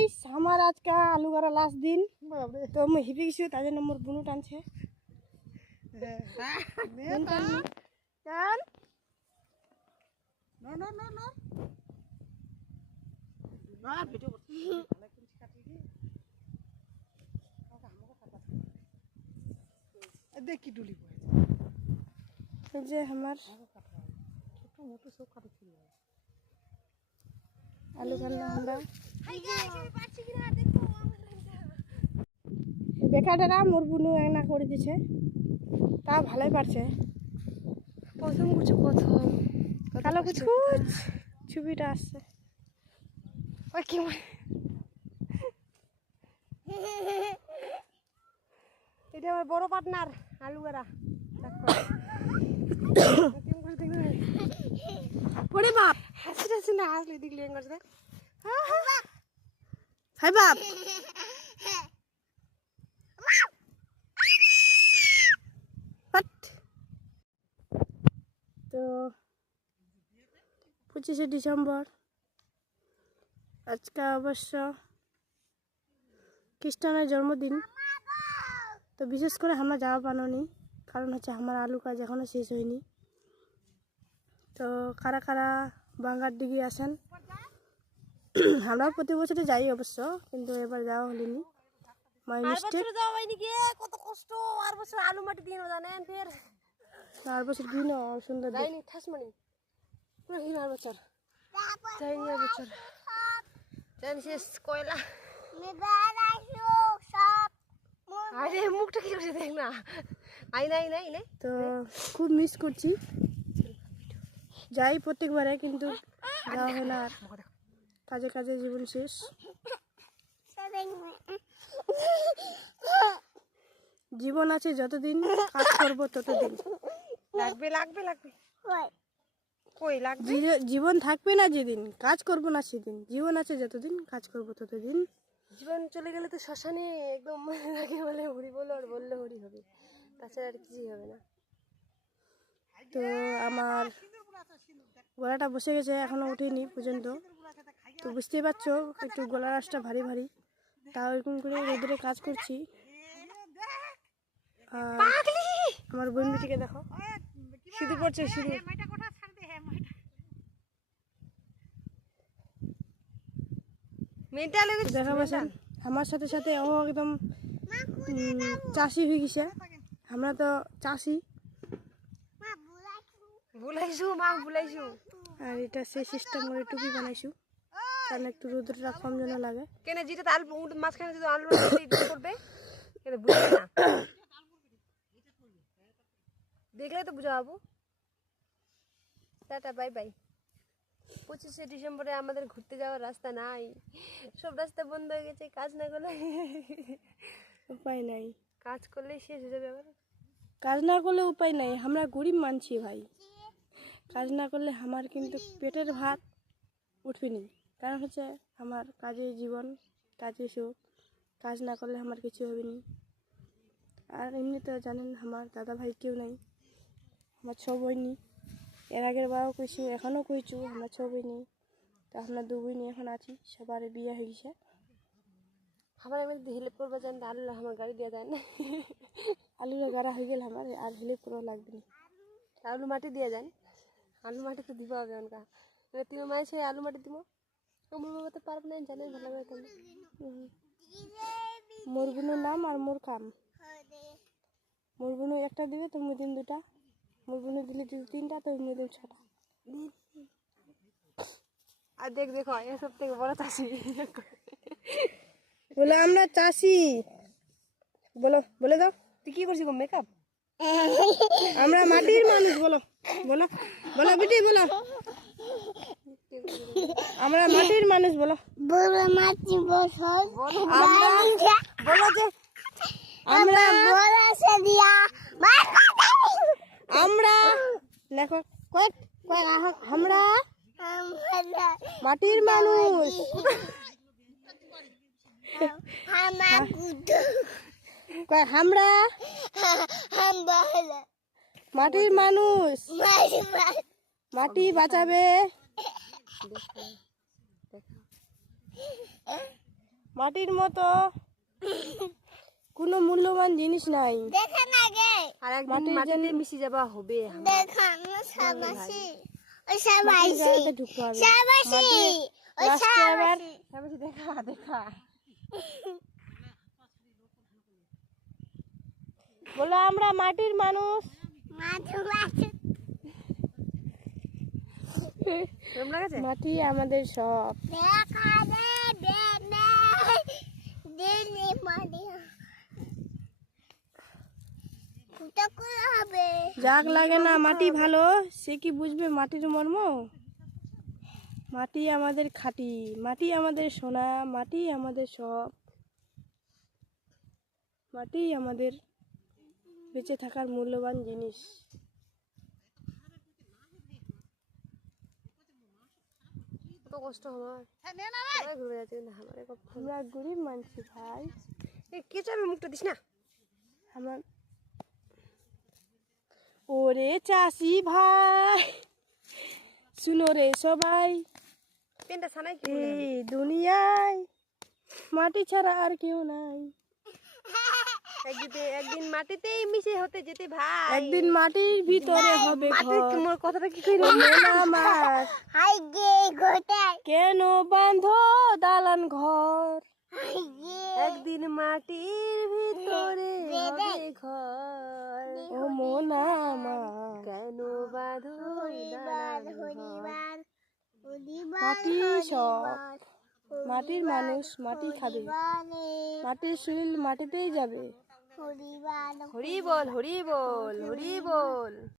Guys আমার আজকে আলু গাড়া লাস্ট দিন তো আমি হিপি গেছি তার জন্য মোর বুনু টানছে দেখি ডুলি যে আমার আলু কান্না আমরা বেকারটা মোর বুনু একনা করে দিছে তা ভালোই পারছে প্রথম কিছু প্রথম কালো কিছু ছবিটা আসছে ওই কি এটা আমার বড় পার্টনার আলু গাড়া ওরে বাপ হাসি হাসি না হাসলে দেখলি এঙ্গার দেখ হাই বাপ তো 25শে ডিসেম্বর আজকে অবশ্য খ্রিস্টানের জন্মদিন তো বিশেষ করে আমরা যাওয়া পানোনি কারণ হচ্ছে আমার আলু কাজ এখনও শেষ হয়নি তো কারা কারা বাঙ্গার দিকে আসেন আমরা প্রতি বছরে যাই অবশ্য কিন্তু এবার যাওয়া হয়নি মাই মিস্টেক কত কষ্ট আর বছর আলু মাটি দিয়ে জানেন ফের আর বছর ঘিনো সুন্দর যাইনি ঠাসমানি পুরো ঘিনো আর বছর যাইনি আর বছর জানি শেষ কয়লা আরে মুখটা কি করছে দেখ না আই নাই নাই নাই তো খুব মিস করছি যাই প্রত্যেকবারে কিন্তু যাওয়া হয় না আর কাজে কাজে জীবন শেষ জীবন আছে যতদিন কাজ করবো ততদিন লাগবে লাগবে লাগবে কই লাগবে জীবন থাকবে না যেদিন কাজ করবো না সেদিন জীবন আছে যতদিন কাজ করবো ততদিন জীবন চলে গেলে তো শ্মশানে একদম লাগে বলে হরি বলো আর বললে হরি হবে তাছাড়া আর কিছুই হবে না তো আমার গলাটা বসে গেছে এখনো উঠেনি পর্যন্ত তো বুঝতেই পারছো একটু গলার আঁশটা ভারী ভারী তাও এরকম করে রোদরে কাজ করছি আর আমার বন্ধুটিকে দেখো সিঁদুর পড়ছে সিঁদুর দেখা পাচ্ছেন আমার সাথে সাথে ও একদম চাষি হয়ে গেছে আমরা তো চাষি বুলাইছু মা বুলাইছু আর এটা সেই সিস্টেম করে টুপি বানাইছু কারণ একটু রোদটা কম যেন লাগে কেন যেটা আলু মাঝখানে যদি আলু করবে কেন বুঝবে না দেখলে তো বুঝাবো টাটা বাই বাই 25শে ডিসেম্বরে আমাদের ঘুরতে যাওয়ার রাস্তা নাই সব রাস্তা বন্ধ হয়ে গেছে কাজ না করলে উপায় নাই কাজ করলেই শেষ হয়ে যাবে আবার কাজ না করলে উপায় নাই আমরা গরিব মানছি ভাই কাজ না করলে আমার কিন্তু পেটের ভাত উঠবে নি কারণ হচ্ছে আমার কাজের জীবন কাজে সুখ কাজ না করলে আমার কিছু হবে নি আর এমনি তো জানেন আমার দাদা ভাই কেউ নাই আমার ছ বইনি এর আগের বারও কইছু এখনও কইছু আমরা ছ বইনি তো আমরা দু বইনি এখন আছি সবার বিয়ে হয়ে গেছে আমার আমি হেল্প করবো জান আলু আমার গাড়ি দিয়ে দেয় না আলুর গাড়া হয়ে গেল আমার আর হেল্প করা লাগবে না আলু মাটি দিয়ে যান আলু মাটি তো দিব হবে অনকা তুমি মাই ছে আলু মাটি দিব আমার বাবা তো পারবে না জানেন ভালো করে মোর বোনের নাম আর মোর কাম মোর বোনু একটা দিবে তো মুই দিন দুটা মোর বোনু দিলে তিনটা তো মুই দিন ছটা আর দেখ দেখো এসব থেকে বড় চাষি বলে আমরা চাষি বলো বলে দাও তুই কি করছিস গো মেকআপ আমরা মাটির মানুষ বলো বলো বলো বিটি বলো আমরা মাটির মানুষ বলো বড় মাটি বসল বলো যে আমরা বড় দিয়া আমরা দেখো কয়েক কয়েক আমরা মাটির মানুষ আমার গুড কয়েক আমরা মাটির মানুষ মাটি বাঁচাবে মাটির মতো কোনো মূল্যবান জিনিস নাই। দেখেন আগে আর একদিন মাটিতে মিশে যাবা হবে দেখান সাবাসি ওই মাটির সাবাসি জায়গাতে ঢুকতে হবে। সাবাসি ওই লাস্টে এবার সাবাসি দেখা দেখা বলো আমরা মাটির মানুষ। মাথু মাথু কেমন লাগছে? মাটি আমাদের সব। দেখা দে দে মারি ফুটা করে হবে যাক লাগে না মাটি ভালো, সে কি বুঝবে মাটির মর্ম? মাটি আমাদের খাঁটি, মাটি আমাদের সোনা, মাটি আমাদের সব। মাটি আমাদের বেঁচে থাকার মূল্যবান জিনিস। কত কষ্ট আমার সবাই ঘুরে যাচ্ছে কিন্তু আমারে কখন আমরা গরিব মানছি ভাই। এই কে চাবে মুখটা দিস না আমার ওরে চাষি ভাই, শুনো রে সবাই, পেনটা ছানাই কি এই দুনিয়ায় মাটি ছাড়া আর কেউ নাই। একদিন মাটিতেই মিশে হতে যেতে ভাই একদিন মাটির ভিতরে হবে মাটির ঘর। মোর কথাটা কি কইলো মন আমার হাই গে গোটাই কেন বাঁধো দালান ঘর? হাই গে একদিন মাটির ভিতরে হবে ঘর ও মন আমার কেন বাঁধো হরিবার দালান ঘর? হরিবার মাটি সব, মাটির মানুষ মাটি খাবে, মাটির শরীর মাটিতেই যাবে। হরিবার হরি বল হরি বল হরি বল